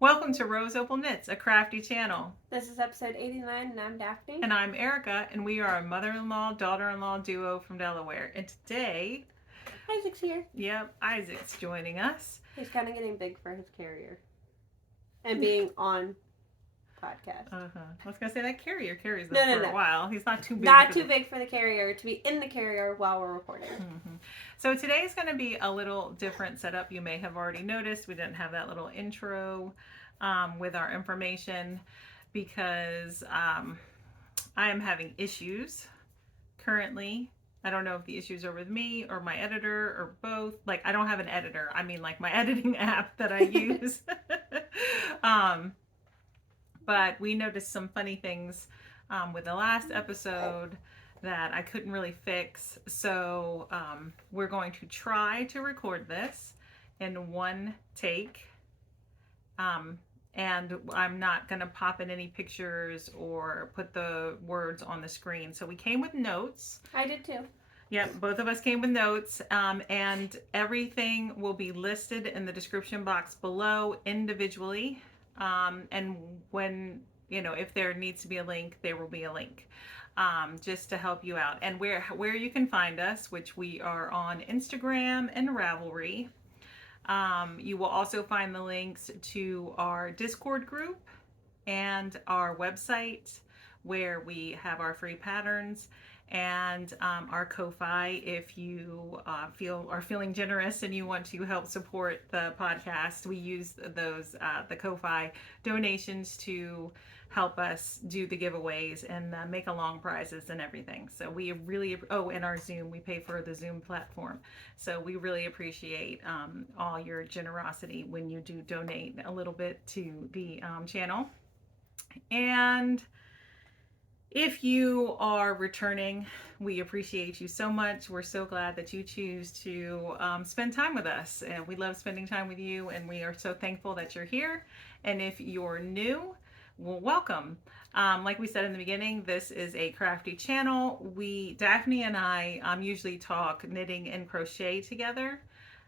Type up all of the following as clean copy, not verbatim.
Welcome to Rose Opal Knits, a crafty channel. This is episode 89, and I'm Daphne. And I'm Erica, and we are a mother-in-law, daughter-in-law duo from Delaware. And today, Isaac's here. Isaac's joining us. He's kind of getting big for his carrier. And being on podcast. I was going to say that carrier carries No, for a while. He's not too big. Not too big for the carrier to be in the carrier while we're recording. Mm-hmm. So today's going to be a little different setup. You may have already noticed we didn't have that little intro with our information because I am having issues currently. I don't know if the issues are with me or my editor or both. Like, I don't have an editor. I mean, like my editing app that I use. But we noticed some funny things with the last episode that I couldn't really fix. So we're going to try to record this in one take. And I'm not going to pop in any pictures or put the words on the screen. So we came with notes. I did too. Yep, both of us came with notes, and everything will be listed in the description box below individually. And when, if there needs to be a link, there will be a link just to help you out. And where you can find us, which we are on Instagram and Ravelry. You will also find the links to our Discord group and our website where we have our free patterns and our Ko-Fi if you are feeling generous and you want to help support the podcast. We use those the Ko-Fi donations to help us do the giveaways and make along prizes and everything. So we really, and our Zoom, we pay for the Zoom platform. So we really appreciate all your generosity when you do donate a little bit to the channel. And if you are returning, we appreciate you so much. We're so glad that you choose to spend time with us. And we love spending time with you, and we are so thankful that you're here. And if you're new, well, welcome. Like we said in the beginning, this is a crafty channel. Daphne and I usually talk knitting and crochet together.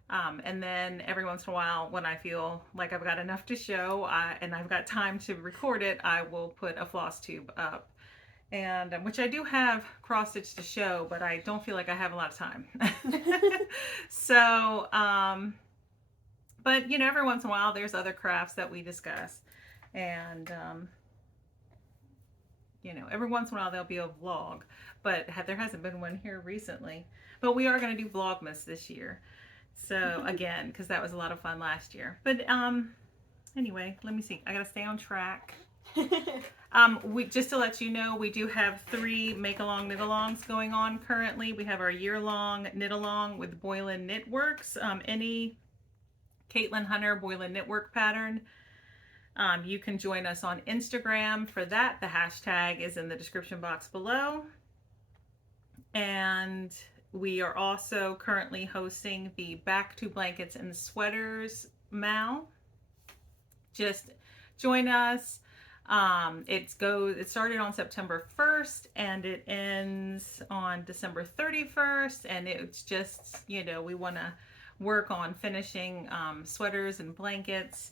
And then every once in a while, when I feel like I've got enough to show and I've got time to record it, I will put a floss tube up. And which I do have cross stitch to show, but I don't feel like I have a lot of time. So, but every once in a while there's other crafts that we discuss, and every once in a while there'll be a vlog, but there hasn't been one here recently. But we are going to do Vlogmas this year. So again, because that was a lot of fun last year. But anyway, let me see. I got to stay on track. Just to let you know, we do have 3 make-along knit-alongs going on currently. We have our year-long knit-along with Boylan Knitworks. Any Caitlin Hunter Boylan Knitwork pattern. You can join us on Instagram for that. The hashtag is in the description box below. And we are also currently hosting the Back to Blankets and Sweaters MAL. Just join us. It started on September 1st and it ends on December 31st, and it's just, we want to work on finishing sweaters and blankets,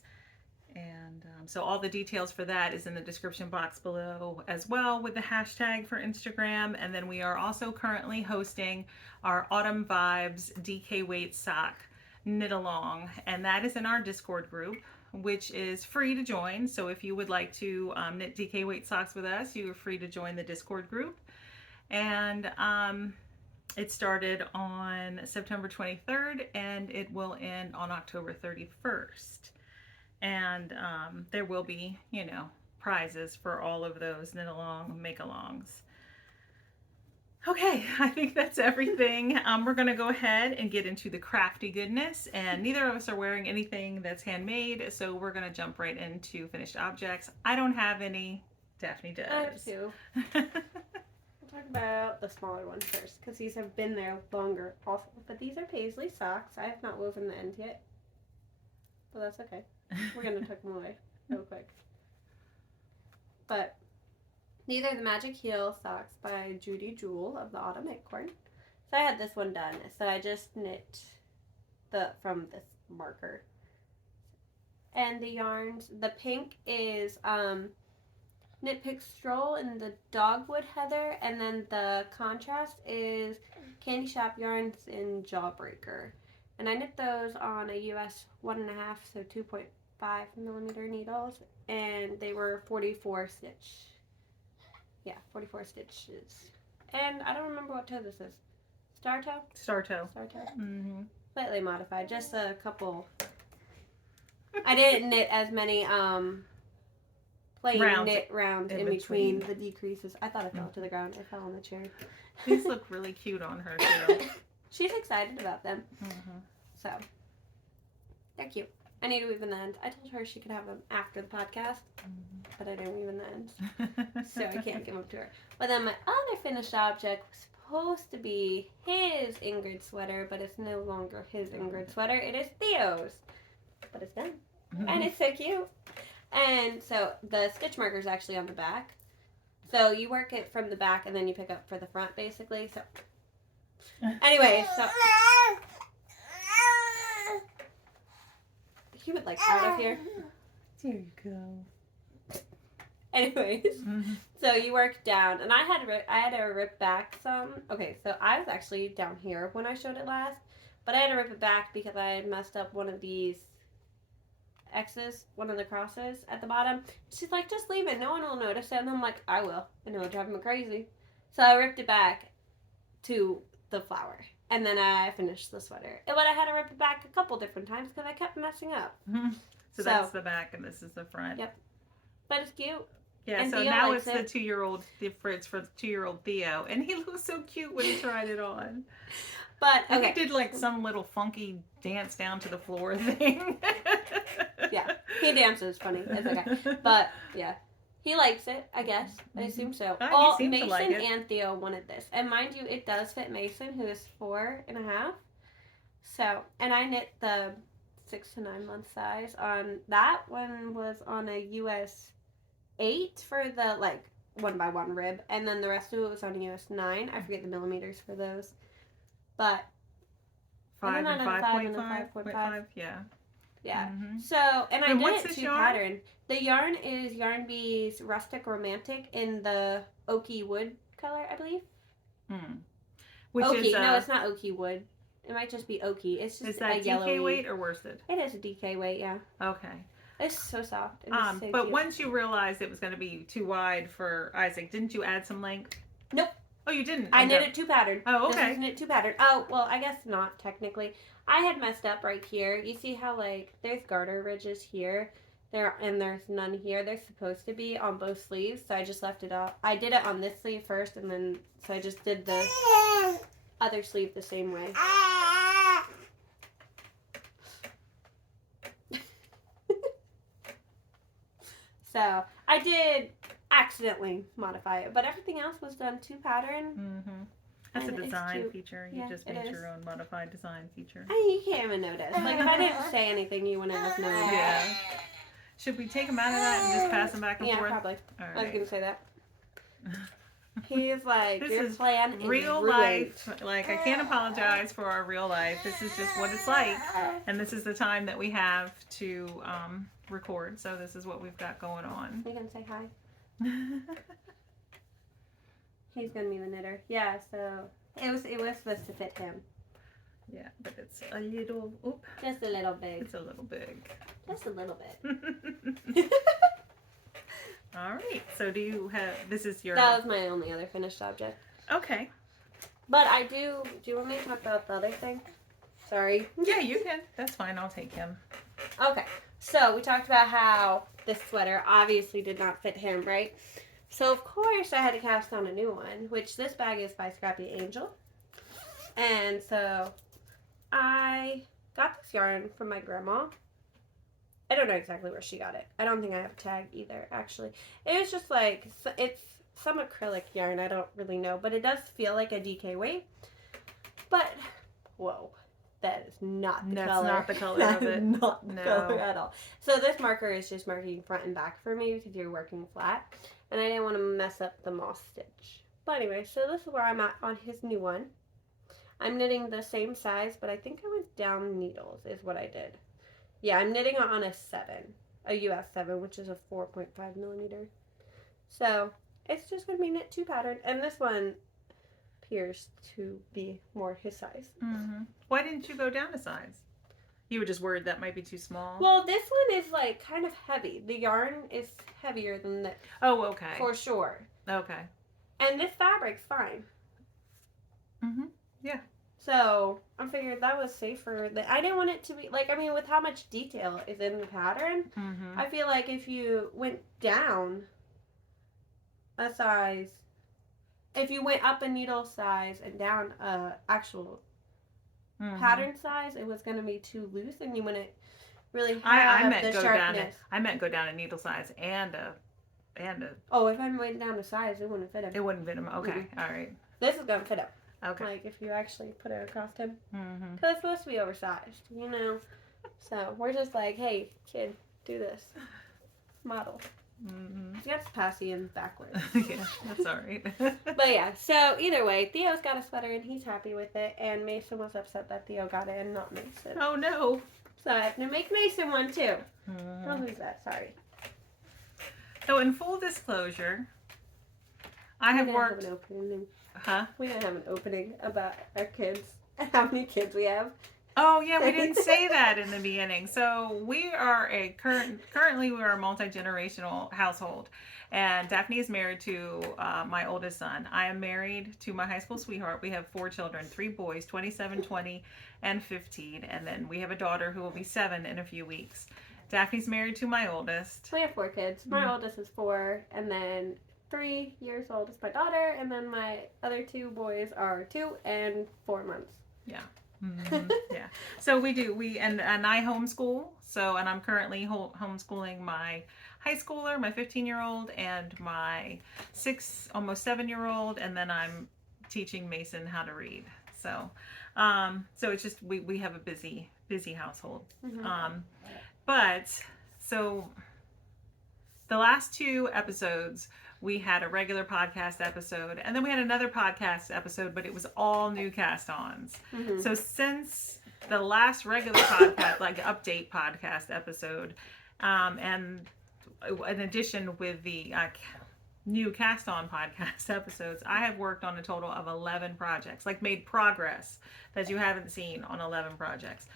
and so all the details for that is in the description box below as well, with the hashtag for Instagram. And then we are also currently hosting our Autumn Vibes DK Weight Sock knit along, and that is in our Discord group, which is free to join. So if you would like to knit DK weight socks with us, you are free to join the Discord group. And it started on September 23rd and it will end on October 31st. And there will be, prizes for all of those knit along, make alongs. Okay, I think that's everything. We're going to go ahead and get into the crafty goodness, and neither of us are wearing anything that's handmade, so we're going to jump right into finished objects. I don't have any. Daphne does. I have 2. We'll talk about the smaller ones first, because these have been there longer also. But these are paisley socks. I have not woven the end yet, but that's okay. We're going to tuck them away real quick. But these are the Magic Heel socks by Judy Jewel of the Autumn Acorn. So I had this one done. So I just knit from this marker. And the yarns, the pink is Knit Pick Stroll and the Dogwood Heather, and then the contrast is Candy Shop Yarns in Jawbreaker. And I knit those on a US 1.5, so 2.5 millimeter needles, and they were 44 stitch. Yeah, 44 stitches. And I don't remember what toe this is. Star toe? Star toe. Star toe. Mm-hmm. Slightly modified, just a couple. I didn't knit as many plain knit rounds in between the decreases. I thought I fell to the ground. I fell on the chair. These look really cute on her too. She's excited about them. Mm-hmm. So they're cute. I need to weave in the end. I told her she could have them after the podcast, but I didn't weave in the end, so I can't give them to her. But then my other finished object was supposed to be his Ingrid sweater, but it's no longer his Ingrid sweater. It is Theo's, but it's done, and it's so cute. And so the stitch marker is actually on the back. So you work it from the back and then you pick up for the front, basically. So anyway, so he would like out of here. There you go. Anyways, so you work down, and I had to rip back some. Okay, so I was actually down here when I showed it last, but I had to rip it back because I had messed up one of these X's, one of the crosses at the bottom. She's like, just leave it, no one will notice it. And I'm like, I will. I know it'll drive me crazy. So I ripped it back to the flower, and then I finished the sweater. But I had to rip it back a couple different times because I kept messing up. So that's the back and this is the front. Yep. But it's cute. Yeah, And so Theo now likes it's the 2-year-old, it's for the 2-year-old Theo, and he looks so cute when he tried it on. But And okay. he did like some little funky dance down to the floor thing. Yeah, he dances funny. It's okay. But yeah, he likes it, I guess. I assume so. Oh, he seems Mason to like it. and Theo wanted this. And mind you, it does fit Mason, who is 4.5. So, and I knit the 6 to 9 month size on that one, was on a US 8 for the like 1x1 rib, and then the rest of it was on a US 9. I forget the millimeters for those, but 5 and 5.5, 5.5. yeah. Yeah. Mm-hmm. So, and I And did what's it this two yarn? pattern. The yarn is Yarn Bee's Rustic Romantic in the oaky wood color, I believe. Which oaky. is No, it's not oaky wood. It might just be oaky. It's just is that a yellowy DK weight or worsted? It is a DK weight, yeah. Okay. It's so soft. And it's so But cute. once you realized it was going to be too wide for Isaac, didn't you add some length? Nope. Oh, you didn't? I knit it 2 pattern. Oh, okay. This is knit 2 pattern. Oh, well, I guess not technically. I had messed up right here. You see how like there's garter ridges here, and there's none here. There's supposed to be on both sleeves, so I just left it off. I did it on this sleeve first, and then so I just did the other sleeve the same way. So I did accidentally modify it, but everything else was done 2 pattern. Mm-hmm. That's And a it's design cute. feature. You Yeah, just it made is. your own modified design feature. I mean, you can't even notice. Like, if I didn't say anything, you wouldn't have known. Yeah. Should we take him out of that and just pass him back and Yeah, forth? probably. All I was right. going to say that. He's like, This your is plan is real ruined. life. Like, I can't apologize for our real life. This is just what it's like. And this is the time that we have to record. So this is what we've got going on. You can say hi. He's going to be the knitter. Yeah, so it was supposed to fit him. Yeah, but it's a little, oop, Just a little big. it's a little big. Just a little bit. All right, so do you have, this is your, That was my only other finished object. okay. But I do you want me to talk about the other thing? Sorry. Yeah, you can. That's fine, I'll take him. Okay, so we talked about how this sweater obviously did not fit him, right? So of course I had to cast on a new one, which this bag is by Scrappy Angel. And so I got this yarn from my grandma. I don't know exactly where she got it. I don't think I have a tag either, actually. It was just like, it's some acrylic yarn, I don't really know, but it does feel like a DK weight. But, whoa, that is not the That's color. not the color of it. Not the No. color at all. So this marker is just marking front and back for me because you're working flat. And I didn't want to mess up the moss stitch. But anyway, so this is where I'm at on his new one. I'm knitting the same size, but I think I went down needles is what I did. Yeah, I'm knitting on a 7, a US 7, which is a 4.5 millimeter. So it's just going to be knit 2 pattern, and this one appears to be more his size. Mm-hmm. Why didn't you go down a size? You were just worried that might be too small? Well, this one is like kind of heavy. The yarn is heavier than this. Oh, okay. For sure. Okay. And this fabric's fine. Mm-hmm. Yeah. So I figured that was safer. I didn't want it to be like, I mean, with how much detail is in the pattern, Mm-hmm. I feel like if you went down a size, if you went up a needle size and down a actual pattern size, it was going to be too loose, and you wouldn't really have the sharpness. I meant go down a needle size and a. Oh, if I went down a size, it wouldn't fit him. It wouldn't fit him. Okay. Mm-hmm. All right. This is going to fit him. Okay. Like if you actually put it across him, Mm-hmm. because it's supposed to be oversized, you know. So we're just like, hey, kid, do this. Model. Mm-hmm. You have to pass the in backwards. Yeah, that's all right. But yeah, so either way, Theo's got a sweater and he's happy with it, and Mason was upset that Theo got it and not Mason. Oh no. So I have to make Mason one too. Mm-hmm. I'll lose that, sorry. So in full disclosure, I have worked. Have an opening. Huh? We didn't have an opening about our kids. How many kids we have. Oh yeah, we didn't say that in the beginning. So we are currently we are a multi-generational household, and Daphne is married to my oldest son. I am married to my high school sweetheart. We have 4 children, 3 boys, 27, 20, and 15, and then we have a daughter who will be 7 in a few weeks. Daphne's married to my oldest. We have 4 kids. My oldest is 4, and then 3 years old is my daughter, and then my other 2 boys are 2 and 4 months. Yeah. Mm-hmm. Yeah. So and I homeschool. And I'm currently homeschooling my high schooler, my 15-year-old, and my almost 7-year-old, and then I'm teaching Mason how to read. So it's just we have a busy household. Mm-hmm. But so the last 2 episodes, we had a regular podcast episode, and then we had another podcast episode, but it was all new cast-ons. Mm-hmm. So since the last regular podcast, like update podcast episode, and in addition with the new cast-on podcast episodes, I have worked on a total of 11 projects, like made progress that you haven't seen on 11 projects.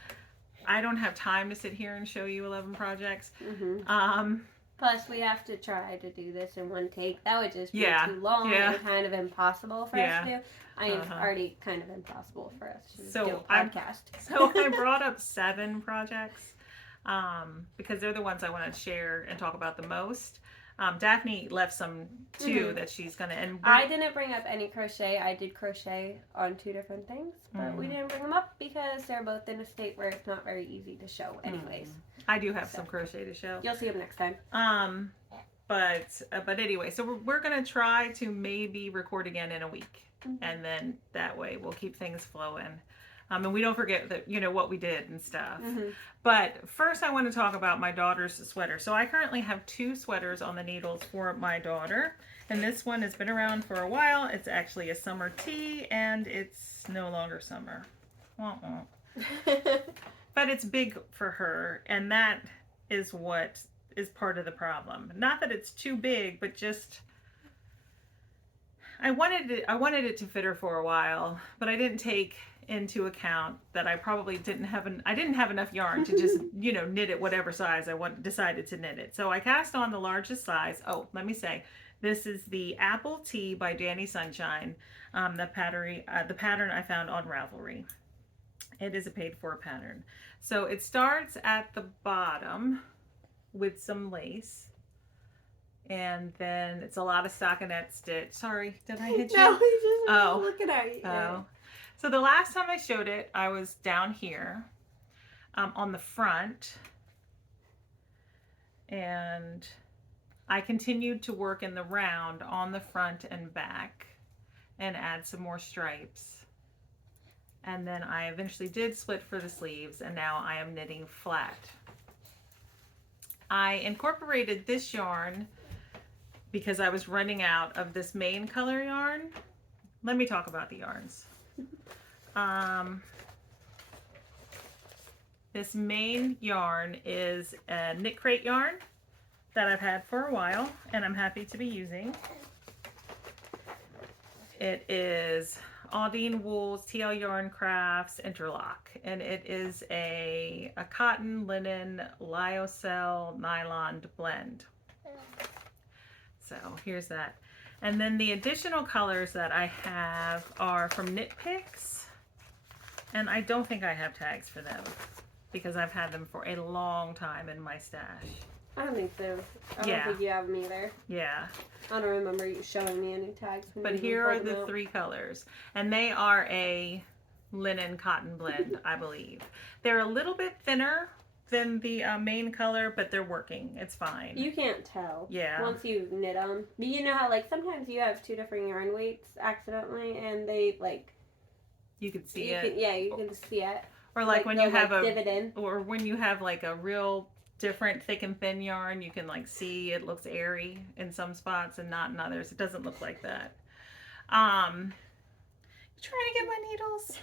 I don't have time to sit here and show you 11 projects. Mm-hmm. Plus, we have to try to do this in one take. That would just be too long and kind of impossible for us to do. I mean, it's already kind of impossible for us to do a podcast. So I brought up 7 projects because they're the ones I want to share and talk about the most. Daphne left some too that she's gonna. And I didn't bring up any crochet. I did crochet on 2 different things, but we didn't bring them up because they're both in a state where it's not very easy to show, anyways. I do have some crochet to show. You'll see them next time. But anyway, so we're gonna try to maybe record again in a week, and then that way we'll keep things flowing. And we don't forget that, what we did and stuff. But first I want to talk about my daughter's sweater. So I currently have 2 sweaters on the needles for my daughter. And this one has been around for a while. It's actually a summer tee, and it's no longer summer. But it's big for her, and that is what is part of the problem. Not that it's too big, but just I wanted it to fit her for a while, but I didn't take into account that I probably didn't have enough yarn to just knit it whatever size I decided to knit it. So I cast on the largest size. Oh, let me say, this is the Apple Tea by Danny Sunshine, the pattern I found on Ravelry. It is a paid for pattern. So it starts at the bottom with some lace, and then it's a lot of stockinette stitch. Sorry, did I hit you? No, he's just looking at you. Oh. So the last time I showed it, I was down here on the front, and I continued to work in the round on the front and back and add some more stripes. And then I eventually did split for the sleeves, and now I am knitting flat. I incorporated this yarn because I was running out of this main color yarn. Let me talk about the yarns. This main yarn is a knit crate yarn that I've had for a while and I'm happy to be using. It is Aldine Wool's TL Yarn Crafts Interlock, and it is a cotton, linen, lyocell, nylon blend. So here's that. And then the additional colors that I have are from Knit Picks, and I don't think I have tags for them because I've had them for a long time in my stash. I don't think so. I don't think you have them either. Yeah. I don't remember you showing me any tags. But here are the 3 colors, and they are a linen cotton blend, I believe. They're a little bit thinner than the main color, but they're working. It's fine. You can't tell. Yeah. Once you knit them. But you know how, like, sometimes you have 2 different yarn weights accidentally, and they, like... You can see it. You can see it. Or like when you have or when you have like a real different thick and thin yarn, you can like see it looks airy in some spots and not in others. It doesn't look like that. You trying to get my needles?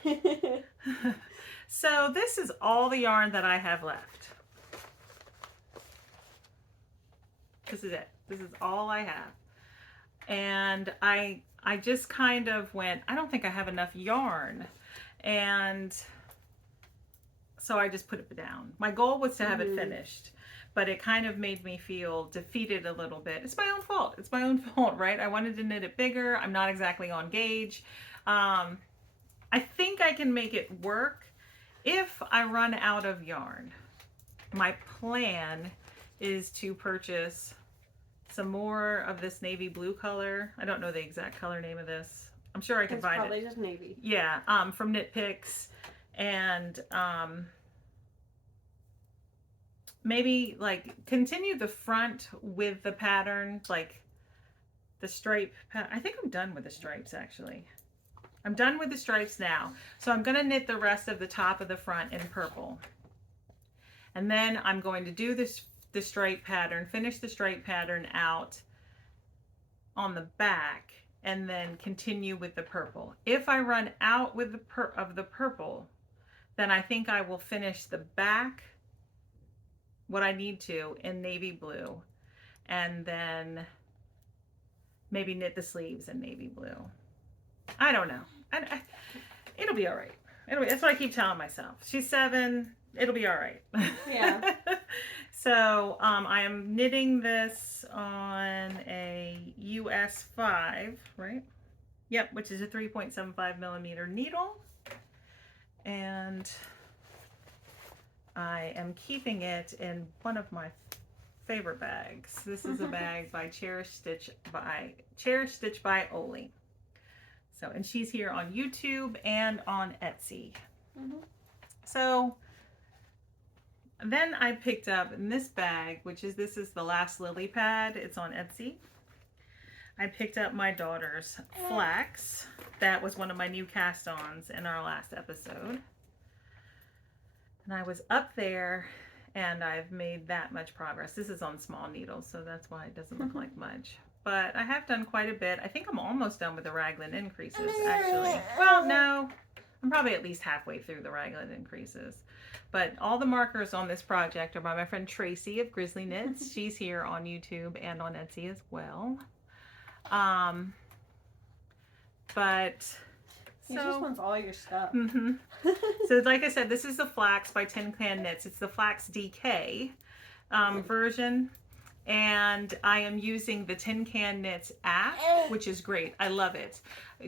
So this is all the yarn that I have left. This is it. This is all I have. And I just kind of went, I don't think I have enough yarn. And so I just put it down. My goal was to have it finished, but it kind of made me feel defeated a little bit. It's my own fault. It's my own fault, right? I wanted to knit it bigger. I'm not exactly on gauge. I think I can make it work if I run out of yarn. My plan is to purchase some more of this navy blue color. I don't know the exact color name of this. I'm sure I can find it. It's probably just navy. Yeah, from Knit Picks. And maybe like continue the front with the pattern, like the stripe. I think I'm done with the stripes actually. I'm done with the stripes now. So I'm gonna knit the rest of the top of the front in purple. And then I'm going to do the stripe pattern, finish the stripe pattern out on the back, and then continue with the purple. If I run out with the purple, then I think I will finish the back, what I need to, in navy blue, and then maybe knit the sleeves in navy blue. I don't know. It'll be all right. That's what I keep telling myself. She's 7. It'll be all right. Yeah. So I am knitting this on a US 5, right? Yep, which is a 3.75 millimeter needle. And I am keeping it in one of my favorite bags. This is a bag by Cherish Stitch by Oli. So, and she's here on YouTube and on Etsy. So then I picked up in this bag, this is the Last Lily pad. It's on Etsy. I picked up my daughter's Flax. That was one of my new cast-ons in our last episode. And I was up there and I've made that much progress. This is on small needles, so that's why it doesn't look like much. But I have done quite a bit. I think I'm almost done with the raglan increases, actually. Well, no, I'm probably at least halfway through the raglan increases. But all the markers on this project are by my friend Tracy of Grizzly Knits. She's here on YouTube and on Etsy as well. But She just wants all your stuff. So like I said, this is the Flax by Tin Can Knits. It's the Flax DK version. And I am using the Tin Can Knits app, which is great. I love it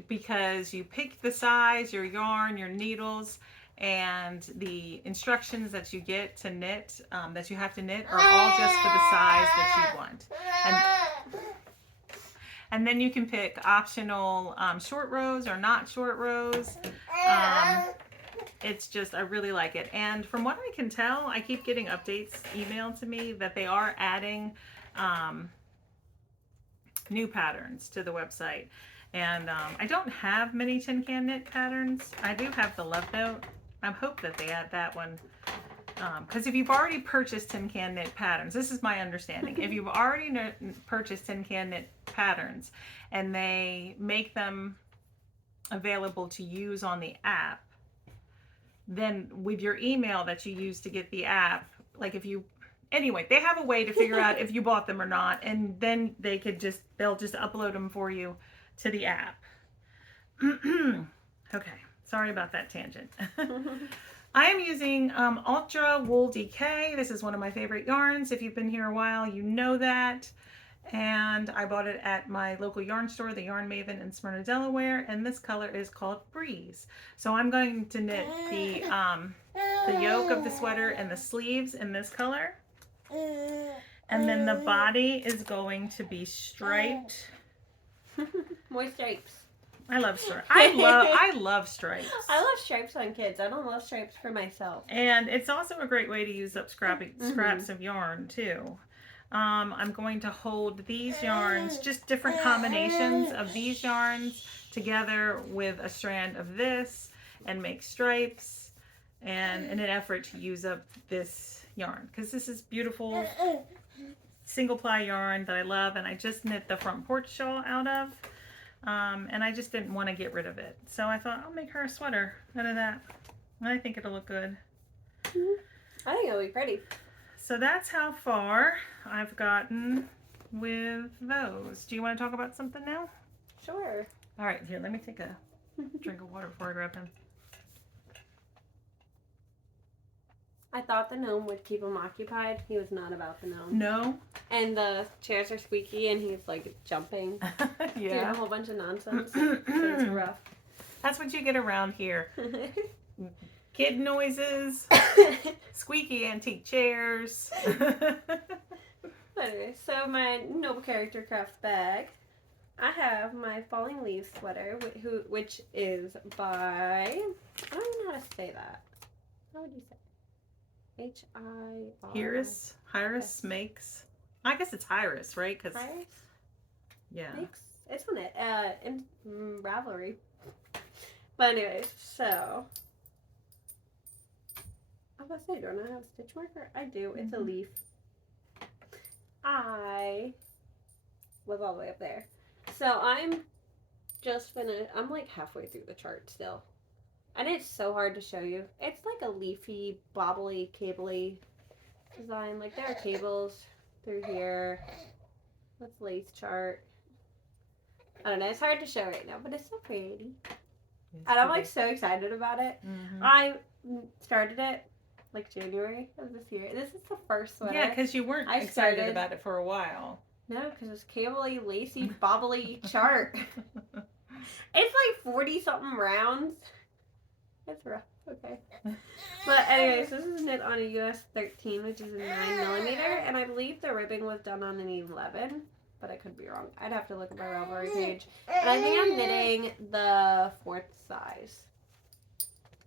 because you pick the size, your yarn, your needles, and the instructions that you get to knit, that you have to knit, are all just for the size that you want. And then you can pick optional short rows or not short rows. It's just, I really like it. And from what I can tell, I keep getting updates emailed to me that they are adding new patterns to the website. And I don't have many Tin Can Knit patterns. I do have the Love Note. I hope that they add that one. Because if you've already purchased Tin Can Knit patterns, this is my understanding. If you've already purchased Tin Can Knit patterns and they make them available to use on the app, then with your email that you use to get the app, like if you, anyway, they have a way to figure out if you bought them or not, and then they'll just upload them for you to the app. Okay, sorry about that tangent. I am using Ultra Wool Decay. This is one of my favorite yarns. If you've been here a while, you know that. And I bought it at my local yarn store, the Yarn Maven in Smyrna, Delaware. And this color is called Breeze. So I'm going to knit the yoke of the sweater and the sleeves in this color. And then the body is going to be striped. More stripes. I love stripes. I love stripes. I love stripes on kids. I don't love stripes for myself. And it's also a great way to use up scraps of yarn too. I'm going to hold these yarns, just different combinations of these yarns together with a strand of this and make stripes, and in an effort to use up this yarn, because this is beautiful single ply yarn that I love, and I just knit the front porch shawl out of, and I just didn't want to get rid of it. So I thought I'll make her a sweater out of that. I think it'll look good. I think it'll be pretty. So that's how far I've gotten with those. Do you want to talk about something now? Sure. All right, here, let me take a drink of water before I grab him. I thought the gnome would keep him occupied. He was not about the gnome. No? And the chairs are squeaky and he's like jumping. Doing a whole bunch of nonsense. So it's rough. That's what you get around here. Kid noises, squeaky antique chairs. Anyway, so my noble character craft bag. I have my Falling Leaves sweater, which is by, I don't even know how to say that. How would you say? H-I-R. Hyris makes. I guess it's Hyris, right? Cause Hyris? Yeah. Makes. It's on it. In Ravelry. But anyways, so. I was about to say, don't I have a stitch marker? I do. It's a leaf. I was all the way up there. So I'm just finished. I'm like halfway through the chart still. And it's so hard to show you. It's like a leafy, bobbly, cabley design. Like there are cables through here. That's lace chart. I don't know. It's hard to show right now, but it's so pretty. And I'm like so excited about it. I started it like January of this year. This is the first sweater. Yeah, because you weren't excited about it for a while. No, because it's cabley, lacy, bobbly chart. It's like 40 something rounds. It's rough. Okay. But anyways, this is knit on a US 13, which is a 9mm, and I believe the ribbing was done on an 11, but I could be wrong. I'd have to look at my Ravelry page. And I think I'm knitting the 4th size.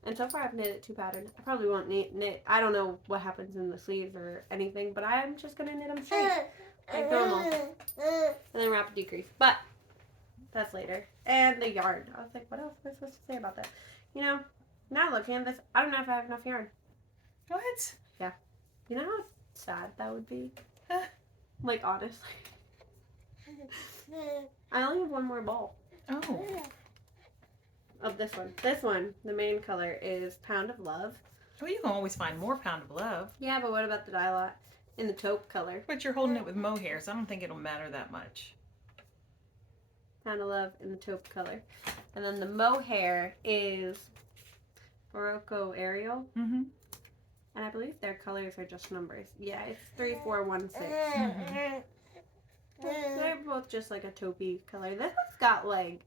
And so far I've knitted 2 patterns. I probably won't knit. I don't know what happens in the sleeves or anything, but I'm just going to knit them straight. Like normal. And then rapid decrease. But that's later. And the yarn. I was like, what else am I supposed to say about that? You know, now looking at this, I don't know if I have enough yarn. What? Yeah. You know how sad that would be? Like, honestly. I only have one more ball. Oh. Of this one. This one, the main color is Pound of Love. Well, you can always find more Pound of Love. Yeah, but what about the dye lot in the taupe color? But you're holding it with mohair, so I don't think it'll matter that much. Pound of Love in the taupe color. And then the mohair is Barocco Ariel. And I believe their colors are just numbers. Yeah, it's 3416. They're both just like a taupey color. This one's got like,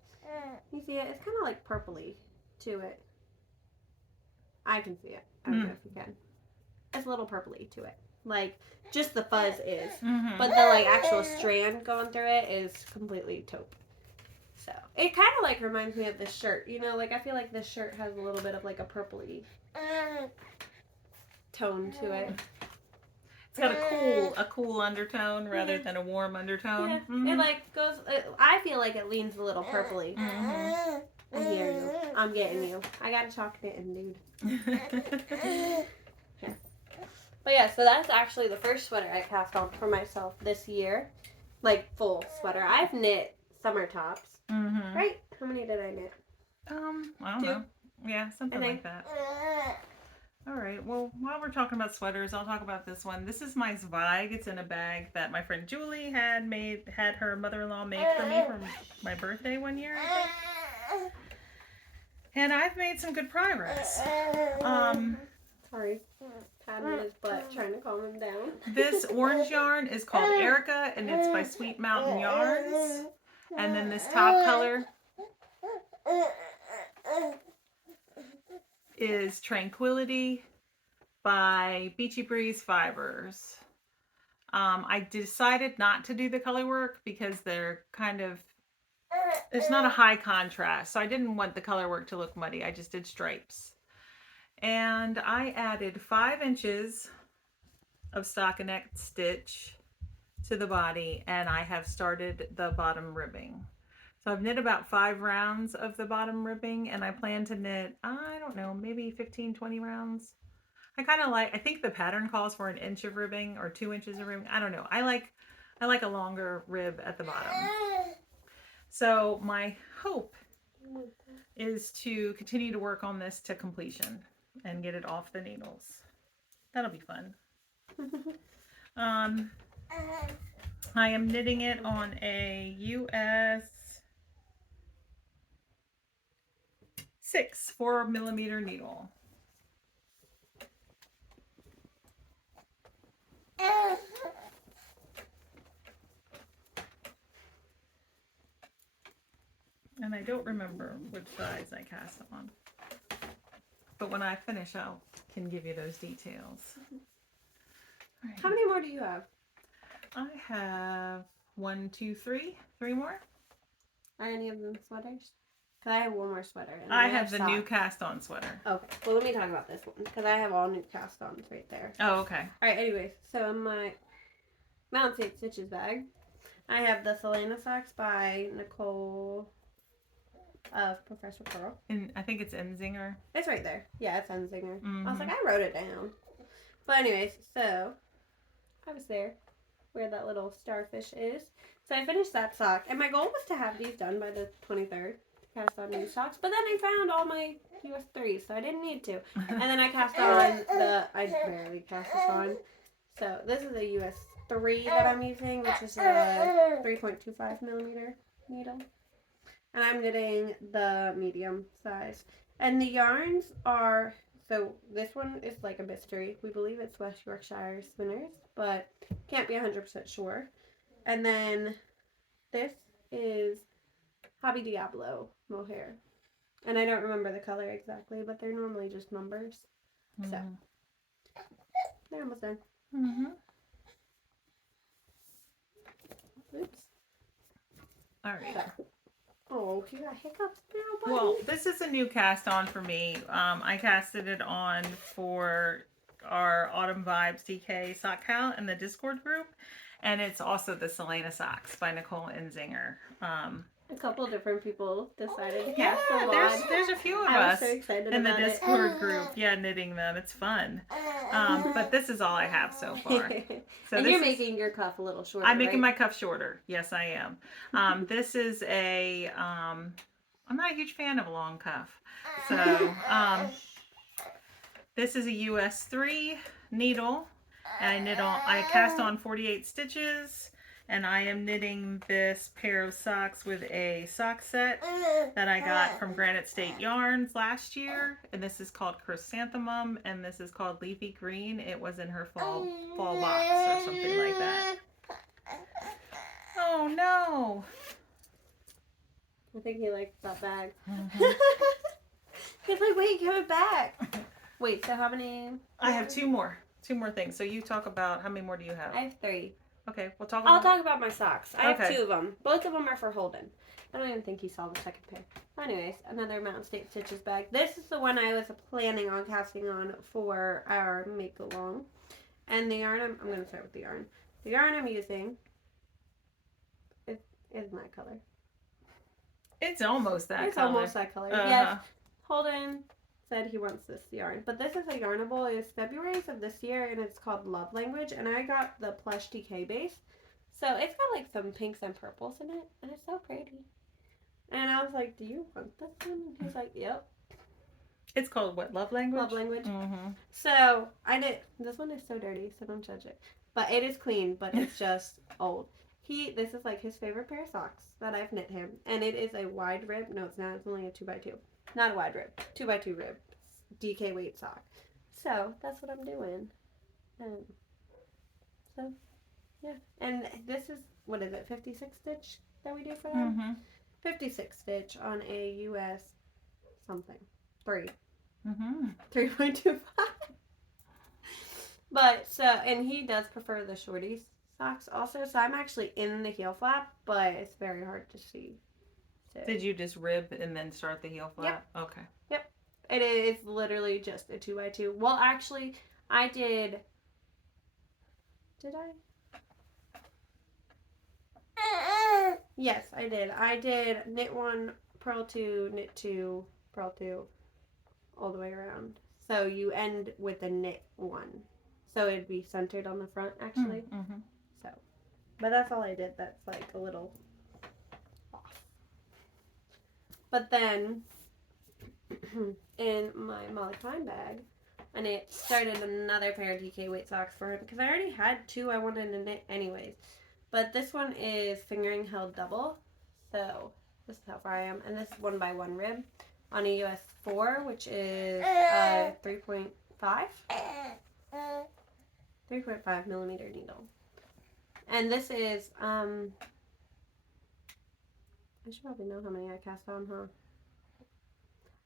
you see it? It's kind of like purpley to it. I can see it. I don't know if you can. It's a little purpley to it. Like, just the fuzz is. But the like actual strand going through it is completely taupe. So, it kind of like reminds me of this shirt. You know, like I feel like this shirt has a little bit of like a purpley tone to it. It's got a cool undertone rather than a warm undertone. Yeah. It like goes, I feel like it leans a little purpley. I hear you. I'm getting you. I gotta talk knitting, dude. Yeah. But yeah, so that's actually the first sweater I cast on for myself this year. Like full sweater. I've knit summer tops. Right? How many did I knit? I don't know. Yeah, something like that. All right. Well, while we're talking about sweaters, I'll talk about this one. This is my Zweig. It's in a bag that my friend Julie had her mother-in-law make for me for my birthday one year, I think. And I've made some good progress. Sorry, patting his butt, trying to calm him down. This orange yarn is called Erica, and it's by Sweet Mountain Yarns. And then this top color is Tranquility by Beachy Breeze Fibers. I decided not to do the color work because they're kind of, it's not a high contrast, so I didn't want the color work to look muddy. I just did stripes. And I added 5 inches of stockinette stitch to the body, and I have started the bottom ribbing. So I've knit about 5 rounds of the bottom ribbing, and I plan to knit, I don't know, maybe 15, 20 rounds. I think the pattern calls for 1 inch of ribbing or 2 inches of ribbing. I don't know. I like a longer rib at the bottom. So my hope is to continue to work on this to completion and get it off the needles. That'll be fun. I am knitting it on a US 6 4mm needle. And I don't remember which size I cast on. But when I finish, I can give you those details. Right. How many more do you have? I have 1, 2, 3. 3 more. Are any of them sweaters? Because I have one more sweater. And I have the new cast-on sweater. Okay. Well, let me talk about this one. Because I have all new cast-ons right there. Oh, okay. Alright, anyways. So in my Mountain State Stitches bag, I have the Celeana socks by Nicole of Professor Pearl. And I think it's Enzinger. It's right there. Yeah, it's Enzinger. Mm-hmm. I was like, I wrote it down. But anyways, so I was there where that little starfish is. So I finished that sock. And my goal was to have these done by the 23rd. Cast on new socks. But then I found all my US 3s, so I didn't need to. And then I cast on I barely cast this on. So this is a US 3 that I'm using, which is a 3.25mm needle. And I'm knitting the medium size. And the yarns are, so this one is like a mystery. We believe it's West Yorkshire Spinners, but can't be 100% sure. And then this is Hobby Diablo mohair. And I don't remember the color exactly, but they're normally just numbers. Mm-hmm. So, they're almost done. Mm-hmm. Oops. All right. So. Oh, you got hiccups now, buddy? Well, this is a new cast on for me. I casted it on for our Autumn Vibes DK sock count in the Discord group. And it's also the Celeana socks by Nicole Enzinger. A couple of different people decided to cast them on. on. There's a few of I was us so excited in the about Discord group. Yeah, knitting them. It's fun. But this is all I have so far. So and you're making your cuff a little shorter, I'm making right? my cuff shorter. Yes, I am. This is a, I'm not a huge fan of a long cuff. So this is a US 3 needle. And I cast on 48 stitches. And I am knitting this pair of socks with a sock set that I got from Granite State Yarns last year. And this is called Chrysanthemum, and this is called Leafy Green. It was in her fall box or something like that. Oh no! I think he likes that bag. Mm-hmm. He's like, wait, give it back. Wait, so how many? I have 2 more. 2 more things. So you talk about, how many more do you have? I have 3. Okay, we'll I'll talk about my socks. I have Okay. 2 of them. Both of them are for Holden. I don't even think he saw the second pair. Anyways, another Mountain State Stitches bag. This is the one I was planning on casting on for our make-along. And the yarn, I'm going to start with the yarn. The yarn I'm using is my color. It's almost that It's color. almost that color. Yes, Holden said he wants this yarn. But this is a Yarnable. It's February's of this year, and it's called Love Language. And I got the plush DK base. So it's got like some pinks and purples in it, and it's so pretty. And I was like, do you want this one? And he's like, yep. It's called what? Love language? Love language. Mm-hmm. So I did. This one is so dirty, so don't judge it. But it is clean, but it's just old. This is like his favorite pair of socks that I've knit him, and it is a wide rib. No, it's not. It's only a 2x2. Not a wide rib. 2x2 rib. DK weight sock. So that's what I'm doing. So yeah, and this is what is it? 56 stitch that we do for them. Mm-hmm. 56 stitch on a US something 3. Mm-hmm. 3.25. But so, and he does prefer the shorty socks also. So I'm actually in the heel flap, but it's very hard to see. So. Did you just rib and then start the heel flap? Yep. Okay. Yep. It is literally just a 2x2. Well, actually, I did. Did I? Yes, I did. I did knit 1, purl 2, knit 2, purl 2, all the way around. So you end with a knit 1. So it'd be centered on the front, actually. Mm-hmm. So, but that's all I did. That's like a little off. But then, in my Molly Klein bag, I started another pair of DK weight socks for him because I already had 2 I wanted to knit anyways. But this one is fingering held double. So this is how far I am. And this is 1x1 rib on a US 4, which is 3.5. 3.5 millimeter needle. And this is, I should probably know how many I cast on, huh?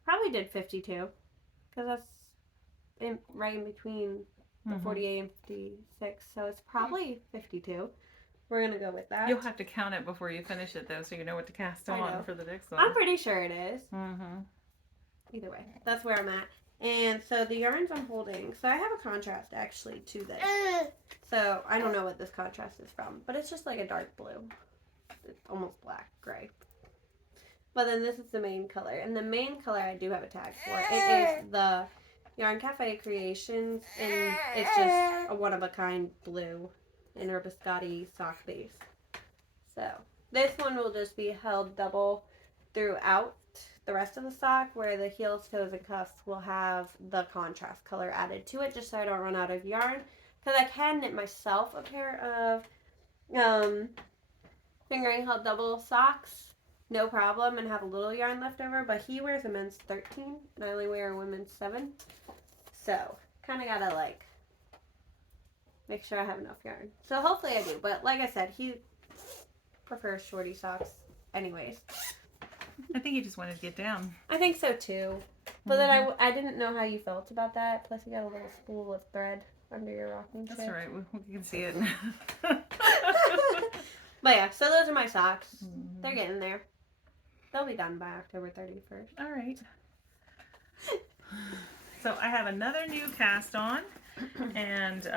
Probably did 52. Because that's right in between the 48 and 56. So it's probably 52. We're going to go with that. You'll have to count it before you finish it, though, so you know what to cast on for the next one. I'm pretty sure it is. Mm-hmm. Either way, that's where I'm at. And so the yarns I'm holding, so I have a contrast actually to this. So I don't know what this contrast is from, but it's just like a dark blue. It's almost black, gray. But then this is the main color. And the main color I do have a tag for. It is the Yarn Cafe Creations, and it's just a one-of-a-kind blue in her biscotti sock base. So this one will just be held double throughout the rest of the sock, where the heels, toes, and cuffs will have the contrast color added to it, just so I don't run out of yarn. Because I can knit myself a pair of fingering held double socks, no problem, and have a little yarn left over. But he wears a men's 13, and I only wear a women's 7. So kind of gotta like make sure I have enough yarn. So hopefully I do. But like I said, he prefers shorty socks anyways. I think you just wanted to get down. I think so too. But then I didn't know how you felt about that. Plus you got a little spool of thread under your rocking chair. That's all right. We can see it. But yeah, so those are my socks. They're getting there. They'll be done by October 31st. All right. So I have another new cast on, and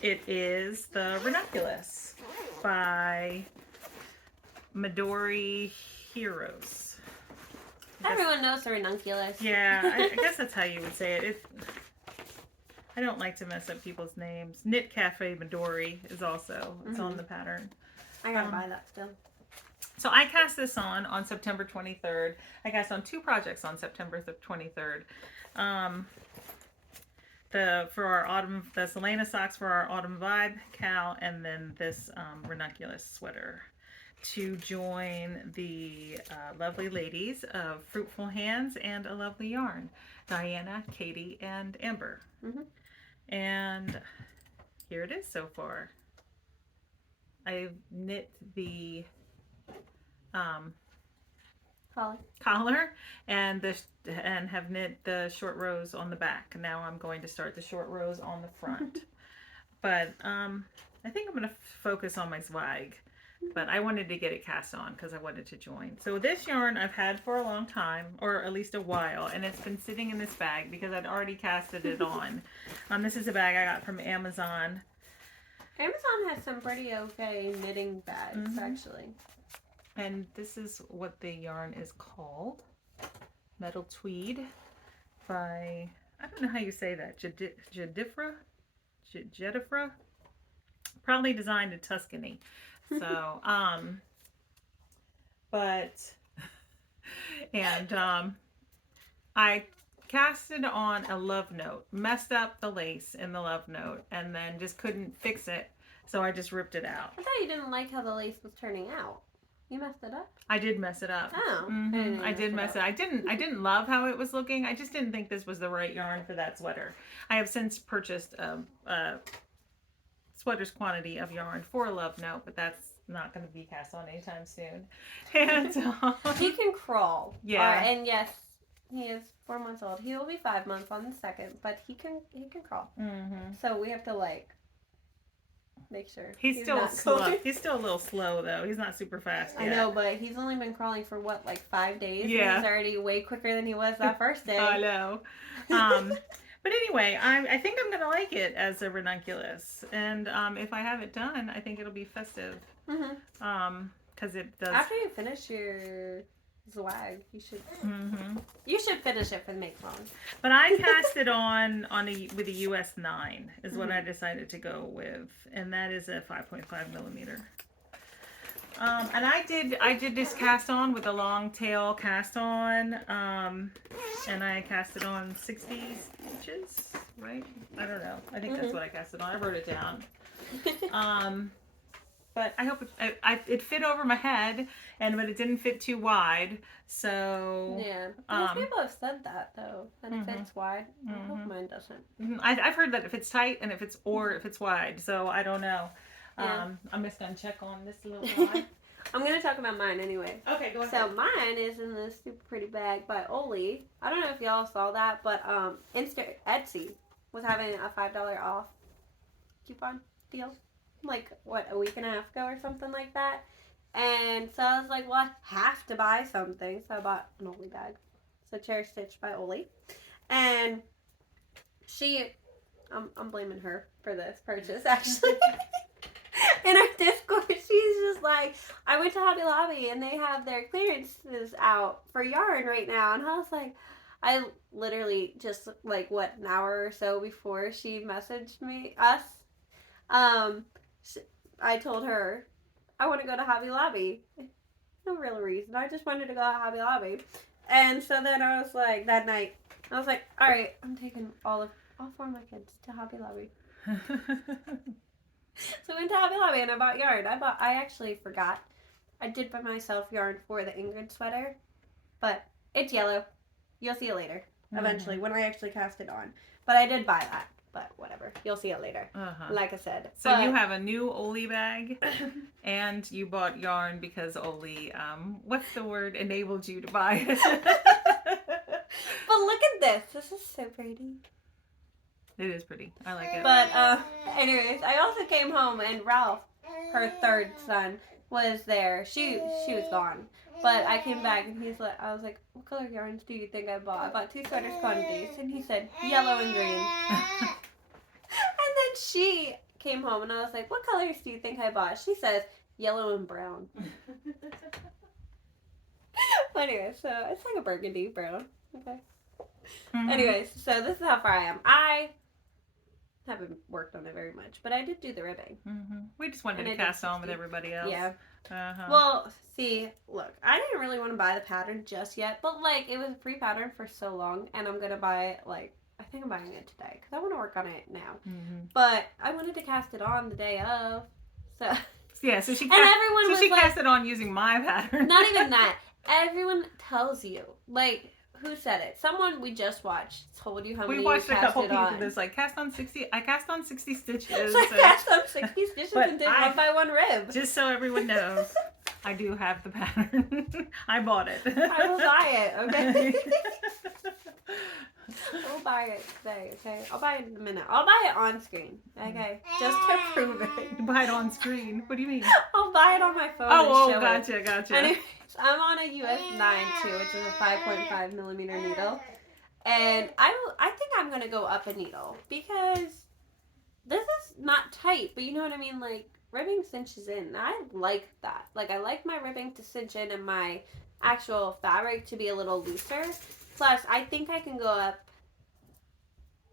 it is the Ranunculus by Midori Heroes. Everyone knows the Ranunculus. Yeah, I guess that's how you would say it. I don't like to mess up people's names. Knit Cafe Midori is also, it's on the pattern. I gotta buy that still. So I cast this on September 23rd. I cast on 2 projects on September 23rd. For our autumn, the Celeana socks for our autumn vibe cal, and then this Ranunculus sweater to join the lovely ladies of Fruitful Hands and A Lovely Yarn, Diana, Katie, and Amber. And here it is so far. I've knit the collar and have knit the short rows on the back. Now I'm going to start the short rows on the front. But I think I'm going to focus on my Zweig. But I wanted to get it cast on because I wanted to join. So this yarn I've had for a long time, or at least a while, and it's been sitting in this bag because I'd already casted it on. This is a bag I got from Amazon. Amazon has some pretty okay knitting bags, actually. And this is what the yarn is called. Metal Tweed by, I don't know how you say that, Jedifra? Probably designed in Tuscany. So, I casted on a love note, messed up the lace in the love note, and then just couldn't fix it. So I just ripped it out. I thought you didn't like how the lace was turning out. You messed it up? I did mess it up. Oh. I did mess it. I didn't love how it was looking. I just didn't think this was the right yarn for that sweater. I have since purchased a sweater's quantity of yarn for a love note, but that's not going to be cast on anytime soon. And he can crawl. Yeah. And yes, he is 4 months old. He will be 5 months on the 2nd, but he can crawl. So we have to like make sure he's still slow. He's still a little slow though. He's not super fast yet. I know, but he's only been crawling for what, like 5 days? Yeah. And he's already way quicker than he was that first day. I know. But anyway, I think I'm gonna like it as a ranunculus, and if I have it done, I think it'll be festive. Because it does. After you finish your Zweig, you should finish it for the make long. But I cast it on with a US 9 is what I decided to go with, and that is a 5.5 millimeter. And I did this cast on with a long tail cast on, and I cast it on 60 stitches, right? I don't know. I think that's what I cast it on. I wrote it down. But I hope it fit over my head, but it didn't fit too wide. So yeah, most people have said that though, that it fits wide. I hope mine doesn't. I've heard that if it's tight and if it's wide. So I don't know. Yeah. I'm just gonna check on this little guy. I'm gonna talk about mine anyway. Okay, go ahead. So mine is in this super pretty bag by Oli. I don't know if y'all saw that, but Etsy was having a $5 off coupon deal. Like, what, a week and a half ago or something like that. And so I was like, well, I have to buy something. So I bought an Oli bag. So Cherry Stitch by Oli. And I'm blaming her for this purchase, actually. In our Discord, she's just like, I went to Hobby Lobby and they have their clearances out for yarn right now. And I was like, I literally just, like, what, an hour or so before she messaged us, I told her, I want to go to Hobby Lobby. No real reason. I just wanted to go to Hobby Lobby. And so then I was like, that night, I was like, all right, I'm taking all 4 of my kids to Hobby Lobby. So I went to Hobby Lobby and I bought yarn. I actually forgot. I did buy myself yarn for the Ingrid sweater, but it's yellow. You'll see it later, eventually, when I actually cast it on. But I did buy that. But whatever. You'll see it later. Like I said. So you have a new Oli bag and you bought yarn because Oli, what's the word, enabled you to buy it. But look at this. This is so pretty. It is pretty. I like it. But anyways, I also came home and Ralph, her third son, was there. She was gone. But I came back and I was like, what color yarns do you think I bought? I bought 2 sweaters quantities. And he said, yellow and green. And then she came home and I was like, what colors do you think I bought? She says, yellow and brown. Anyway, so it's like a burgundy brown. Okay. Anyways, so this is how far I am. I haven't worked on it very much, but I did do the ribbing. We just wanted to cast on with everybody else. Yeah. Well, see, look, I didn't really want to buy the pattern just yet, but like it was a free pattern for so long, and I'm gonna buy it. Like, I think I'm buying it today because I want to work on it now. But I wanted to cast it on the day of, so yeah. So she cast it on using my pattern. Not even that. Everyone tells you, like, who said it? Someone we just watched told you how many. We watched a couple people on. that's like cast on 60. I cast on 60 stitches. So I cast on 60 stitches and did 1 by 1 rib. Just so everyone knows, I do have the pattern. I bought it. I will buy it. Okay. I'll buy it today. Okay. I'll buy it in a minute. I'll buy it on screen. Okay. Just to prove it. You buy it on screen. What do you mean? I'll buy it on my phone. Oh, gotcha. Anyways, I'm on a US 9 too, which is a 5.5 millimeter needle, and I think I'm gonna go up a needle because this is not tight, but you know what I mean. Like, ribbing cinches in. I like that. Like, I like my ribbing to cinch in and my actual fabric to be a little looser. Plus, I think I can go up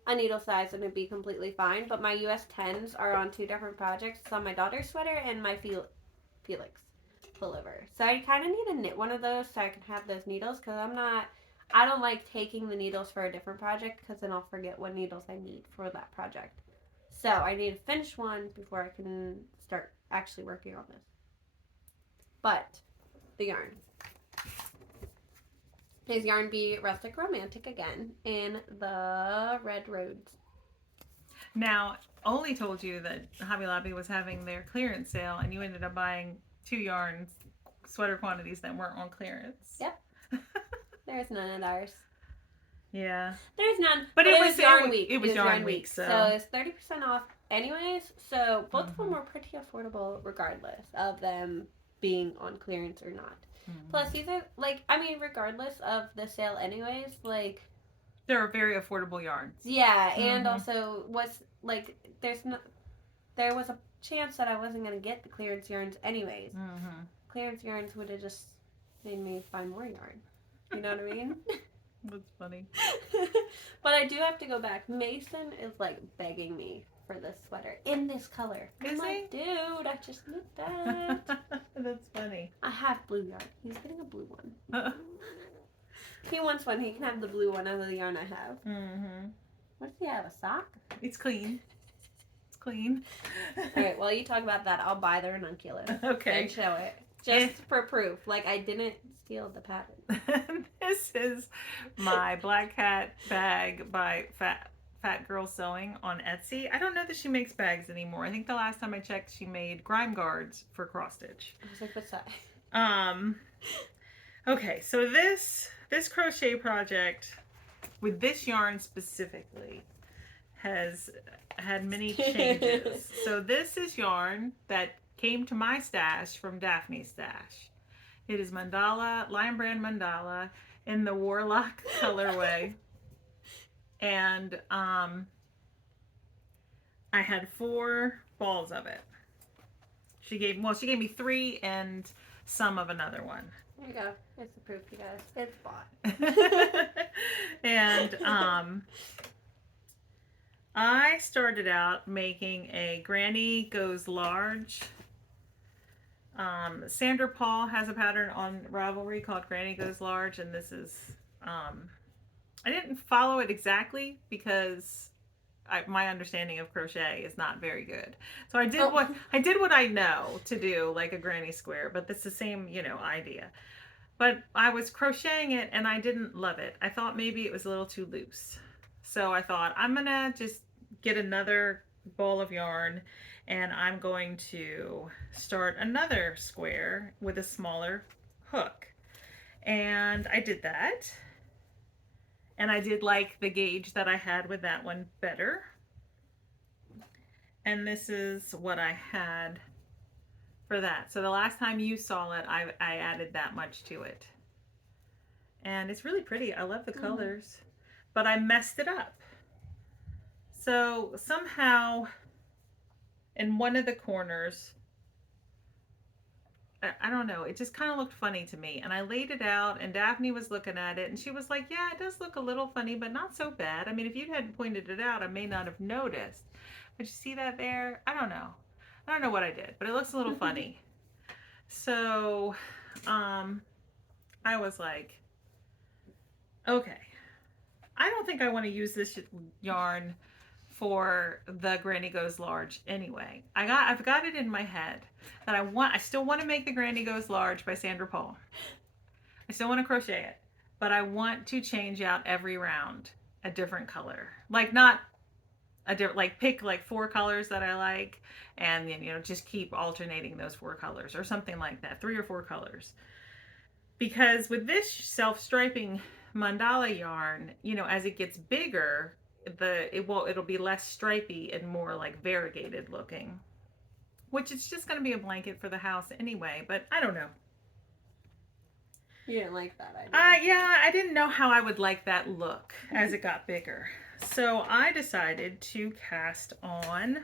a needle size and it'd be completely fine. But my US 10s are on 2 different projects. It's on my daughter's sweater and my Felix pullover. So I kind of need to knit one of those so I can have those needles because I don't like taking the needles for a different project because then I'll forget what needles I need for that project. So I need to finish one before I can start actually working on this. But the yarn. His yarn be Rustic Romantic again in the Red Roads. Now, Oli told you that Hobby Lobby was having their clearance sale, and you ended up buying 2 yarns, sweater quantities that weren't on clearance. Yep. There's none of ours. Yeah. There's none. But it was yarn week. It was yarn week, so it's 30% off anyways. So both of them were pretty affordable regardless of them being on clearance or not. Plus, these are, like, I mean, regardless of the sale anyways, like... They're very affordable yarns. Yeah, and also, there was a chance that I wasn't going to get the clearance yarns anyways. Clearance yarns would have just made me buy more yarn. You know what I mean? That's funny. But I do have to go back. Mason is, like, begging me for this sweater in this color. Is I'm like, dude, I just need that. That's funny. I have blue yarn. He's getting a blue one. He wants one. He can have the blue one out of the yarn I have. What does he have? A sock? It's clean. It's clean. All right. While you talk about that, I'll buy the ranunculus. Okay. And show it. Just for proof. Like, I didn't steal the pattern. This is my Black Cat bag by Fat Girl Sewing on Etsy. I don't know that she makes bags anymore. I think the last time I checked, she made grime guards for cross stitch. I was like, what's that? Okay, so this crochet project with this yarn specifically has had many changes. So this is yarn that came to my stash from Daphne's stash. It is mandala, Lion Brand mandala in the Warlock colorway. And I had 4 balls of it. She gave me 3 and some of another one. There you go. It's the proof, you guys. It's bought. And I started out making a Granny Goes Large. Sandra Paul has a pattern on Ravelry called Granny Goes Large, and this is I didn't follow it exactly because my understanding of crochet is not very good. So I did what I know to do, like a granny square, but it's the same, idea. But I was crocheting it and I didn't love it. I thought maybe it was a little too loose. So I thought I'm gonna just get another ball of yarn and I'm going to start another square with a smaller hook. And I did that. And I did like the gauge that I had with that one better. And this is what I had for that. So the last time you saw it, I added that much to it. And it's really pretty. I love the colors. But I messed it up. So somehow in one of the corners, I don't know, it just kind of looked funny to me. And I laid it out and Daphne was looking at it and she was like, yeah, it does look a little funny, but not so bad. I mean, if you hadn't pointed it out, I may not have noticed. But you see that there? I don't know. I don't know what I did, but it looks a little funny. So I was like, okay, I don't think I want to use this yarn for the Granny Goes Large anyway. I've got it in my head that I still want to make the Granny Goes Large by Sandra Paul. I still want to crochet it, but I want to change out every round a different color. Like not a different, like pick like 4 colors that I like and then, just keep alternating those 4 colors or something like that, 3 or 4 colors. Because with this self-striping mandala yarn, as it gets bigger, it'll be less stripy and more like variegated looking, which it's just going to be a blanket for the house anyway, but I don't know. You didn't like that idea. Yeah, I didn't know how I would like that look as it got bigger. So I decided to cast on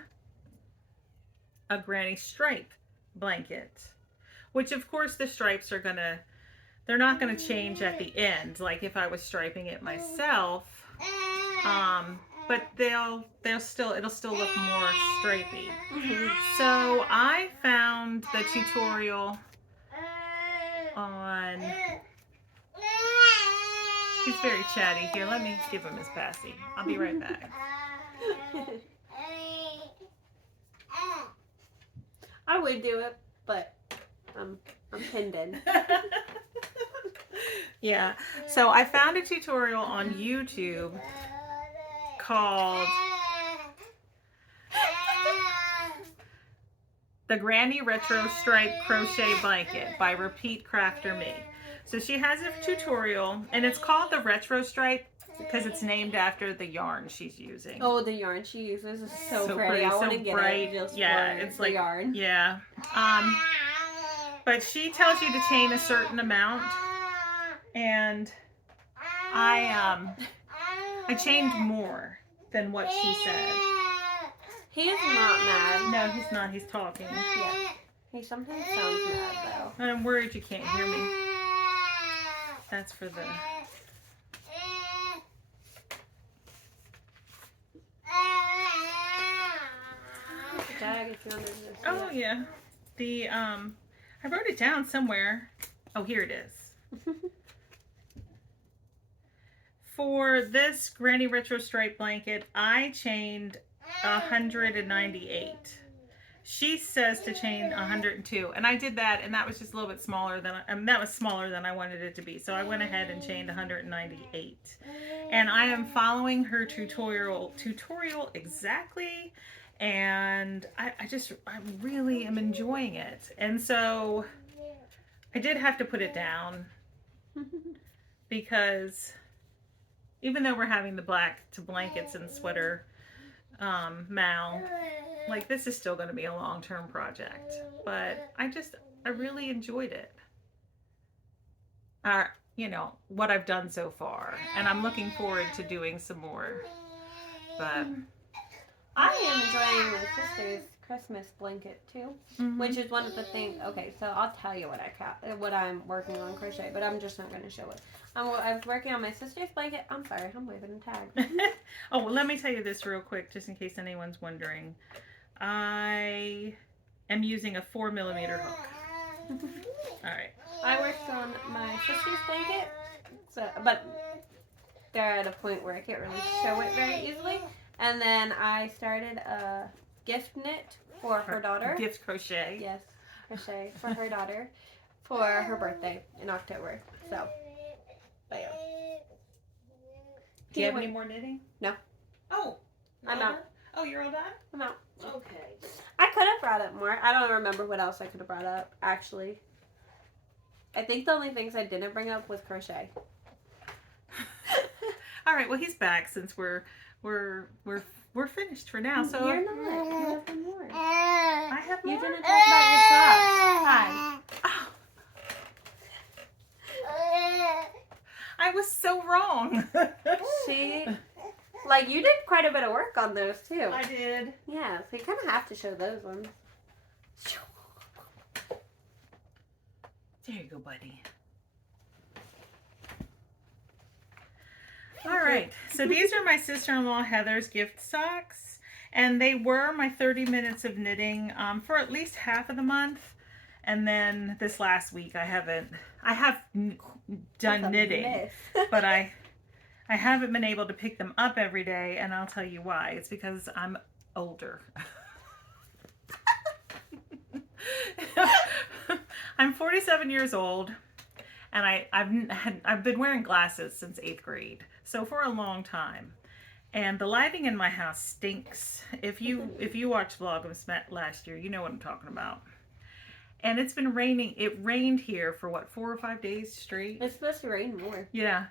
a granny stripe blanket, which of course the stripes they're not gonna change at the end, like if I was striping it myself. But it'll still look more stripy. So I found the tutorial on He's very chatty. Here, let me give him his passy. I'll be right back. I would do it, but I'm pinned in. Yeah. So I found a tutorial on YouTube called The Granny Retro Stripe Crochet Blanket by Repeat Crafter Me. So she has a tutorial, and it's called the Retro Stripe because it's named after the yarn she's using. Oh, the yarn she uses is so pretty. I want to get bright. it just Yeah, for it's the like yarn. Yeah. But she tells you to chain a certain amount, and I chained more than what she said. He is not mad. No, he's not. He's talking. Yeah. He sometimes sounds mad though. I'm worried you can't hear me. That's for the. Oh yeah, the I wrote it down somewhere. Oh, here it is. For this Granny Retro Stripe blanket, I chained 198. She says to chain 102, and I did that, and that was just a little bit smaller than that was smaller than I wanted it to be. So I went ahead and chained 198, and I am following her tutorial exactly, and I really am enjoying it. And so I did have to put it down because even though we're having the black to blankets and sweater mal, like this is still going to be a long-term project, but I really enjoyed it. You know, what I've done so far, and I'm looking forward to doing some more. But I am enjoying my sister's Christmas blanket too, which is one of the things. Okay, so I'll tell you what I'm working on crochet, but I'm just not going to show it. I was working on my sister's blanket. I'm sorry, I'm waving a tag. Oh, well, let me tell you this real quick, just in case anyone's wondering. I am using a 4mm hook. All right. I worked on my sister's blanket, but they're at a point where I can't really show it very easily. And then I started a gift knit for her daughter. Gift crochet. Yes, crochet for her daughter for her birthday in October. So, but yeah. Do you have any more knitting? No. Oh, I'm out. Oh, you're all done? I'm out. Okay. I could have brought up more. I don't remember what else I could have brought up, actually. I think the only things I didn't bring up was crochet. All right, well, he's back since we're finished for now. So You're not. You have more. I have more. You didn't talk about your socks. Hi. Oh. I was so wrong. See? Like, you did quite a bit of work on those, too. I did. Yeah, so you kind of have to show those ones. There you go, buddy. All right, so these are my sister-in-law Heather's gift socks, and they were my 30 minutes of knitting for at least half of the month. And then this last week, I have done knitting, but I haven't been able to pick them up every day, and I'll tell you why. It's because I'm older. I'm 47 years old, and I've been wearing glasses since 8th grade, so for a long time. And the lighting in my house stinks. If you watched Vlogmas last year, you know what I'm talking about. And it's been raining. It rained here for what, 4 or 5 days straight? It's supposed to rain more. Yeah.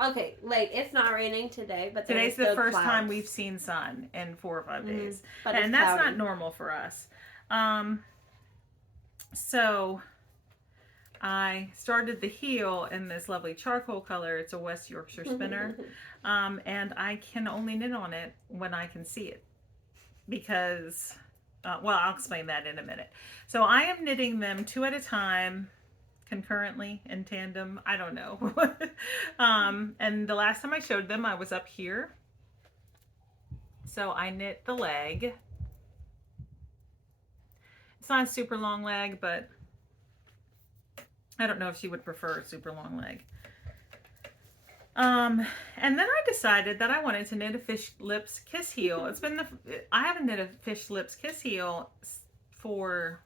Okay, like it's not raining today, but today's the first time we've seen sun in 4 or 5 days, and that's not normal for us. So I started the heel in this lovely charcoal color. It's a West Yorkshire spinner, and I can only knit on it when I can see it because, well, I'll explain that in a minute. So I am knitting them 2 at a time, concurrently, in tandem, I don't know. And the last time I showed them, I was up here. So I knit the leg. It's not a super long leg, but I don't know if she would prefer a super long leg. And then I decided that I wanted to knit a fish lips kiss heel. I haven't knit a fish lips kiss heel for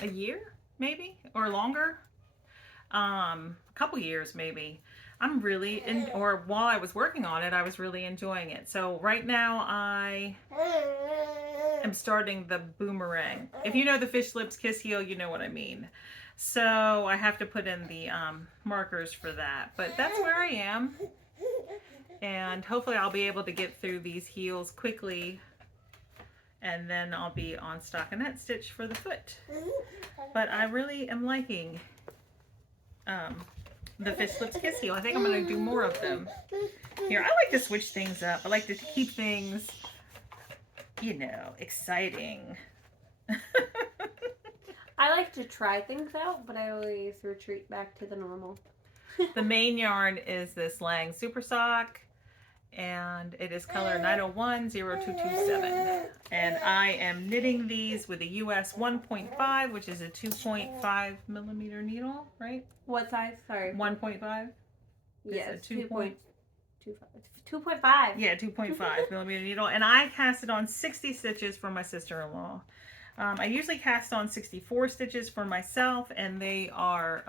a year, maybe, or longer. A couple years maybe. Or while I was working on it, I was really enjoying it. So right now I am starting the boomerang. If you know the fish lips kiss heel, you know what I mean. So I have to put in the markers for that, but that's where I am. And hopefully I'll be able to get through these heels quickly, and then I'll be on stockinette stitch for the foot. But I really am liking the fish lips kiss heel. I think I'm going to do more of them. Here, I like to switch things up. I like to keep things, you know, exciting. I like to try things out, but I always retreat back to the normal. The main yarn is this Lang Super Sock, and it is color 901-0227. And I am knitting these with a US 1.5, which is a 2.5 millimeter needle, right? What size? Sorry. 1.5? Yes, It's a 2.5. 2.5. Yeah, 2.5 millimeter needle. And I cast it on 60 stitches for my sister-in-law. I usually cast on 64 stitches for myself, and they are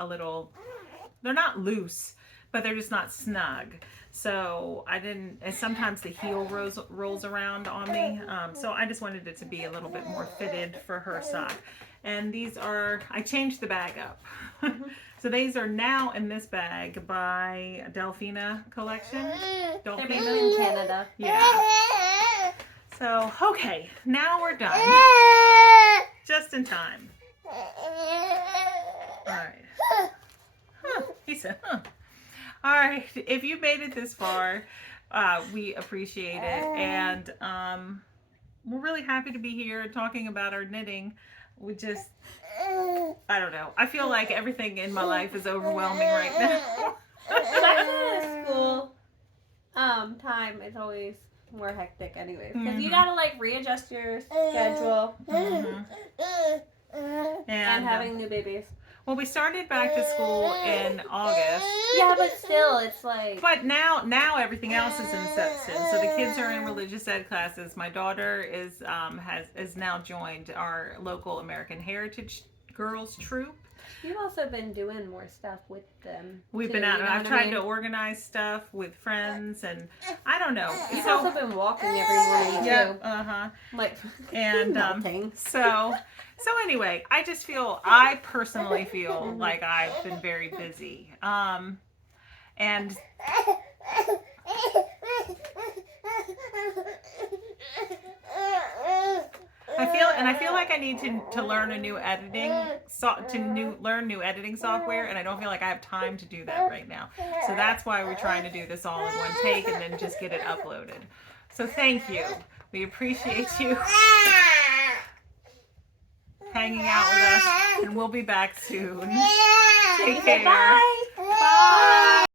they're not loose, but they're just not snug. So and sometimes the heel rolls around on me. So I just wanted it to be a little bit more fitted for her sock. And I changed the bag up. So these are now in this bag by Delphina Collection. They're made in Canada. Yeah. So, okay, now we're done. Just in time. All right. He said, All right, if you made it this far, we appreciate it. And we're really happy to be here talking about our knitting. I don't know. I feel like everything in my life is overwhelming right now. Back to school time is always more hectic anyways. Because you gotta like readjust your schedule. And having new babies. Well, we started back to school in August. Yeah, but still, it's like. But now everything else is in session. So the kids are in religious ed classes. My daughter is now joined our local American Heritage Girls Troop. You've also been doing more stuff with them. We've been out. I've tried to organize stuff with friends, and I don't know. You've also been walking every morning too. Yeah. Like and so anyway, I personally feel like I've been very busy. And I feel like I need to learn a new learn new editing software, and I don't feel like I have time to do that right now. So that's why we're trying to do this all in one take and then just get it uploaded. So thank you. We appreciate you hanging out with us, and we'll be back soon. Take care. Bye. Bye.